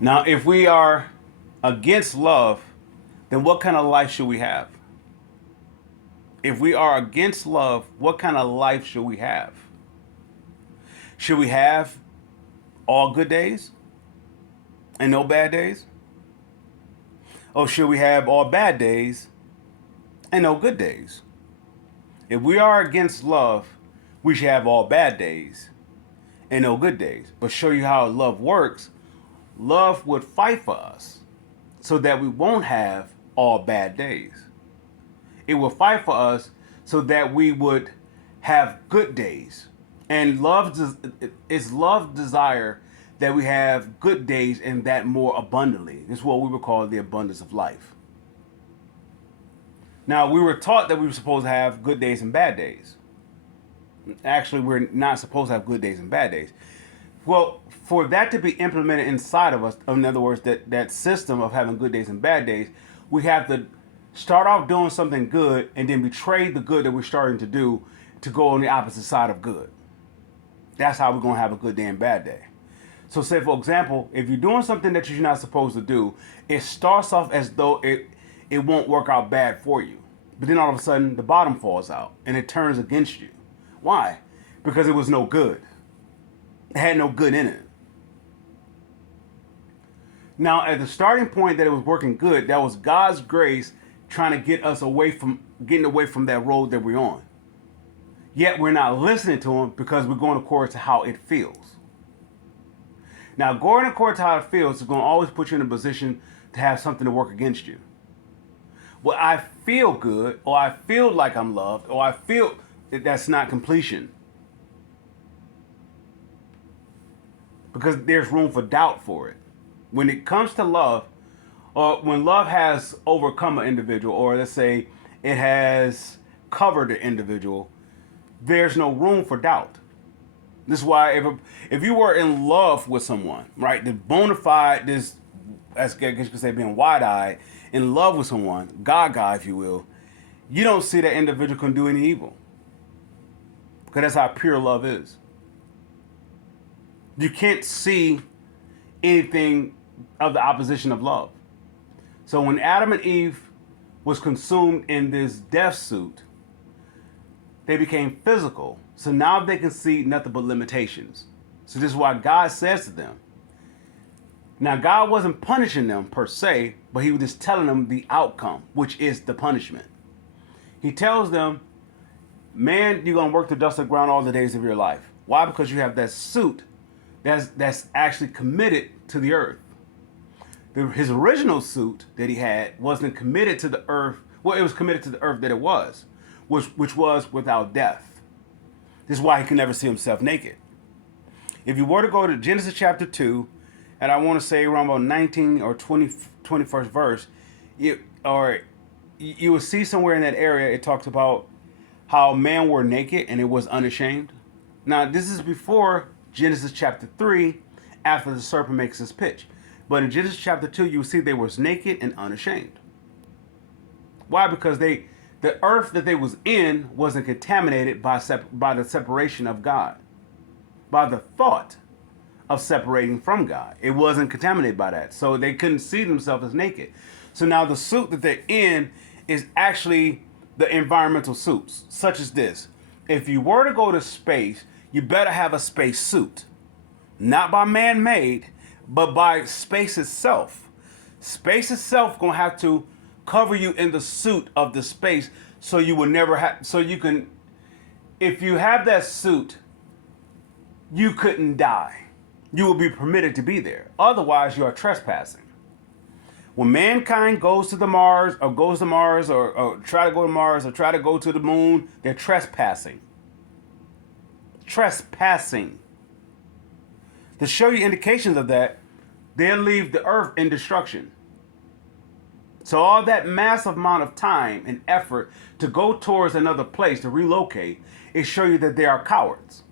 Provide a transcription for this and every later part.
Now, if we are against love, then what kind of life should we have? If we are against love, what kind of life should we have? Should we have all good days and no bad days? Or should we have all bad days and no good days? If we are against love, we should have all bad days and no good days. But show you how love works. Love would fight for us so that we won't have all bad days. It will fight for us so that we would have good days. And it's love desire that we have good days and that more abundantly. It's what we would call the abundance of life. Now, we were taught that we were supposed to have good days and bad days. Actually, we're not supposed to have good days and bad days. Well, for that to be implemented inside of us, in other words, that system of having good days and bad days, we have to start off doing something good and then betray the good that we're starting to do to go on the opposite side of good. That's how we're going to have a good day and bad day. So say, for example, if you're doing something that you're not supposed to do, it starts off as though it won't work out bad for you. But then all of a sudden, the bottom falls out and it turns against you. Why? Because it was no good. It had no good in it. Now, at the starting point that it was working good, that was God's grace trying to get us getting away from that road that we're on. Yet we're not listening to him because we're going according to how it feels. Now, going according to how it feels is going to always put you in a position to have something to work against you. Well, I feel good, or I feel like I'm loved, or I feel that's not completion. Because there's room for doubt for it. When it comes to love, or when love has overcome an individual, or let's say it has covered the individual, there's no room for doubt. This is why if you were in love with someone, right, the bona fide, this, as I guess you could say, being wide-eyed, in love with someone, gaga, if you will, you don't see that individual can do any evil. Because that's how pure love is. You can't see anything of the opposition of love. So when Adam and Eve was consumed in this death suit, they became physical. So now they can see nothing but limitations. So this is why God says to them. Now, God wasn't punishing them per se, but he was just telling them the outcome, which is the punishment. He tells them, man, you're going to work the dust of the ground all the days of your life. Why? Because you have that suit that's actually committed to the earth. His original suit that he had wasn't committed to the earth. Well, it was committed to the earth that it was, which was without death. This is why he could never see himself naked. If you were to go to Genesis chapter 2, and I want to say around about 19 or 21st verse, you will see somewhere in that area it talks about how men were naked and it was unashamed. Now, this is before Genesis chapter 3, after the serpent makes his pitch. But in Genesis chapter 2, you will see they was naked and unashamed. Why? Because the earth that they was in wasn't contaminated by the separation of God, by the thought of separating from God. It wasn't contaminated by that. So they couldn't see themselves as naked. So now the suit that they're in is actually the environmental suits, such as this. If you were to go to space, you better have a space suit. Not by man-made, but by space itself. Space itself gonna have to cover you in the suit of the space so you will never have, so you can, if you have that suit, you couldn't die. You will be permitted to be there. Otherwise, you are trespassing. When mankind goes to Mars, or try to go to Mars, or try to go to the moon, they're trespassing. Trespassing. To show you indications of that, they'll leave the earth in destruction. So all that massive amount of time and effort to go towards another place, to relocate, is show you that they are cowards.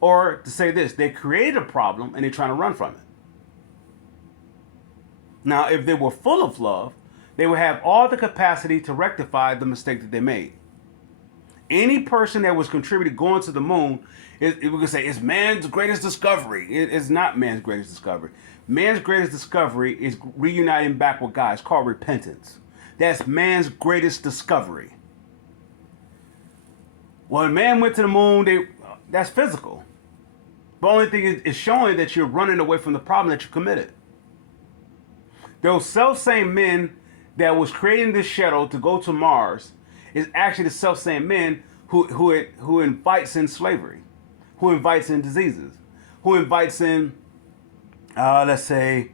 Or to say this, they created a problem and they're trying to run from it. Now, if they were full of love, they would have all the capacity to rectify the mistake that they made. Any person that was contributed going to the moon, we could say it's man's greatest discovery. It's not man's greatest discovery. Man's greatest discovery is reuniting back with God. It's called repentance. That's man's greatest discovery. When man went to the moon, that's physical. The only thing is showing that you're running away from the problem that you committed. Those self-same men that was creating this shuttle to go to Mars is actually the self-same men who invites in slavery, who invites in diseases, who invites in, let's say,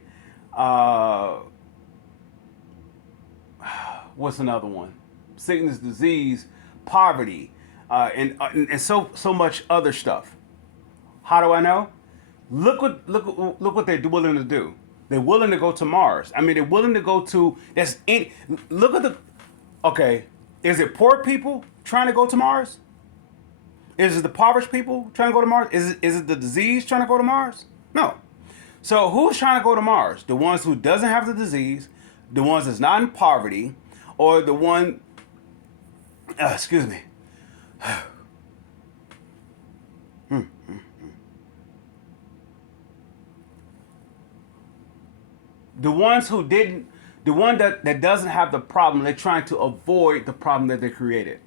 what's another one? Sickness, disease, poverty, and so much other stuff. How do I know? Look what they're willing to do. They're willing to go to Mars. I mean, they're willing to go to. Look at the. Okay, is it poor people trying to go to Mars? Is it the impoverished people trying to go to Mars? Is it the disease trying to go to Mars? No. So who's trying to go to Mars? The ones who doesn't have the disease, the ones that's not in poverty, or the one. Excuse me. The ones who didn't, the one that doesn't have the problem, they're trying to avoid the problem that they created.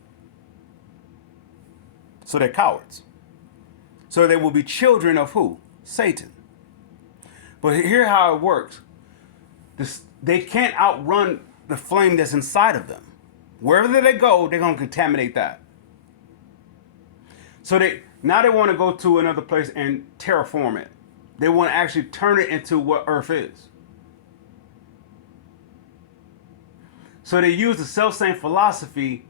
So they're cowards. So they will be children of who? Satan. But here's how it works. They can't outrun the flame that's inside of them. Wherever they go, they're going to contaminate that. So they want to go to another place and terraform it. They want to actually turn it into what Earth is. So they use the self-same philosophy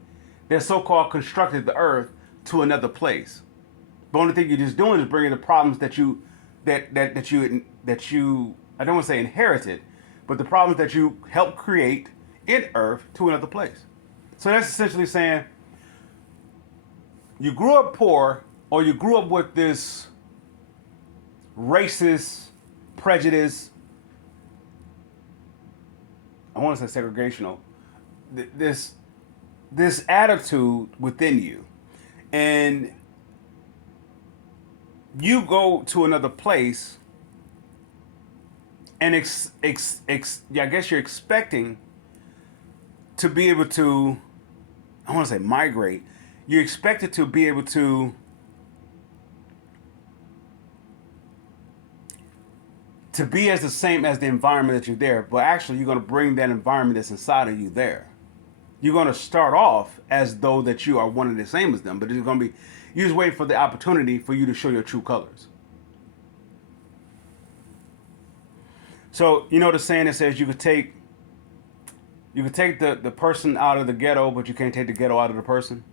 that so-called constructed the earth to another place. The only thing you're just doing is bringing the problems that you I don't want to say inherited, but the problems that you helped create in earth to another place. So that's essentially saying you grew up poor, or you grew up with this racist prejudice. I want to say segregational. This attitude within you, and you go to another place, and I guess you're expecting to be able to, I want to say migrate. You're expected to be able to be as the same as the environment that you're there, but actually you're going to bring that environment that's inside of you there. You're going to start off as though that you are one and the same as them, but it's going to be, you just wait for the opportunity for you to show your true colors. So, you know the saying that says you could take the person out of the ghetto, but you can't take the ghetto out of the person?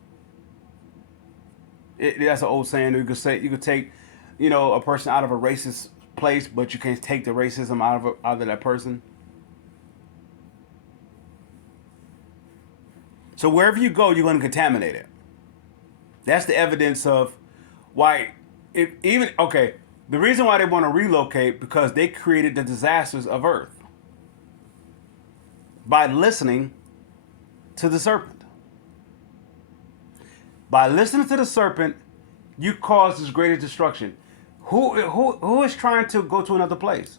That's an old saying. You could take, a person out of a racist place, but you can't take the racism out of that person. So wherever you go, you're going to contaminate it. That's the evidence of why the reason why they want to relocate, because they created the disasters of Earth by listening to the serpent. By listening to the serpent, you cause this greater destruction. Who is trying to go to another place?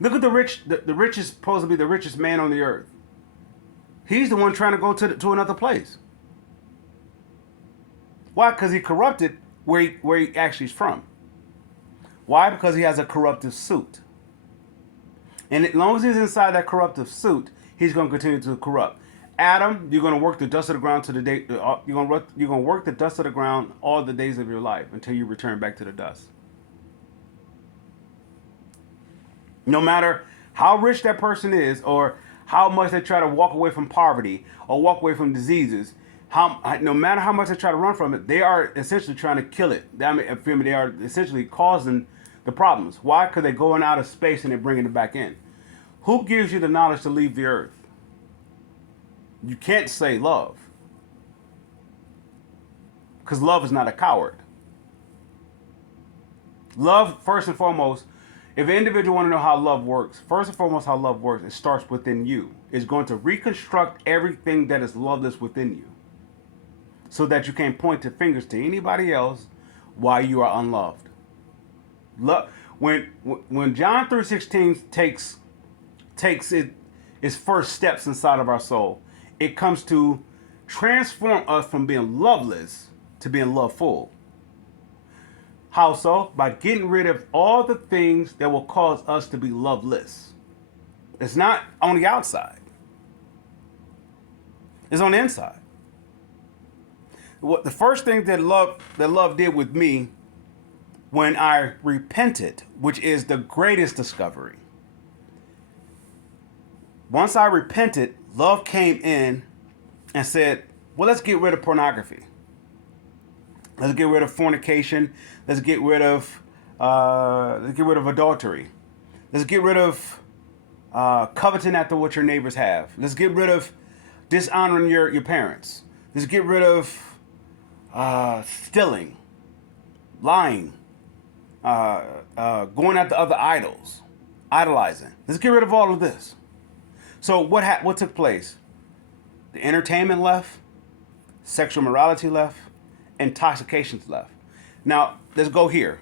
Look at the rich, the richest, supposed to be the richest man on the earth. He's the one trying to go to another place. Why? Because he corrupted where he actually is from. Why? Because he has a corruptive suit. And as long as he's inside that corruptive suit, he's going to continue to corrupt. Adam, you're going to work the dust of the ground to the day. You're going to work the dust of the ground all the days of your life until you return back to the dust. No matter how rich that person is, or how much they try to walk away from poverty or walk away from diseases, no matter how much they try to run from it, they are essentially trying to kill it. They are essentially causing the problems. Why? Because they're going out of space and they're bringing it back in. Who gives you the knowledge to leave the earth? You can't say love, because love is not a coward. Love, first and foremost, if an individual want to know how love works, first and foremost how love works, it starts within you. It's going to reconstruct everything that is loveless within you. so that you can't point the fingers to anybody else why you are unloved. Love, when John 3:16 takes its first steps inside of our soul, it comes to transform us from being loveless to being loveful. How so? By getting rid of all the things that will cause us to be loveless. It's not on the outside. It's on the inside. What the first thing that love did with me when I repented, which is the greatest discovery. Once I repented, love came in and said, well, let's get rid of pornography. Let's get rid of fornication. Let's get rid of adultery. Let's get rid of coveting after what your neighbors have. Let's get rid of dishonoring your parents. Let's get rid of stealing, lying, going after other idols, idolizing. Let's get rid of all of this. So what took place? The entertainment left, sexual morality left, intoxications left. Now let's go here.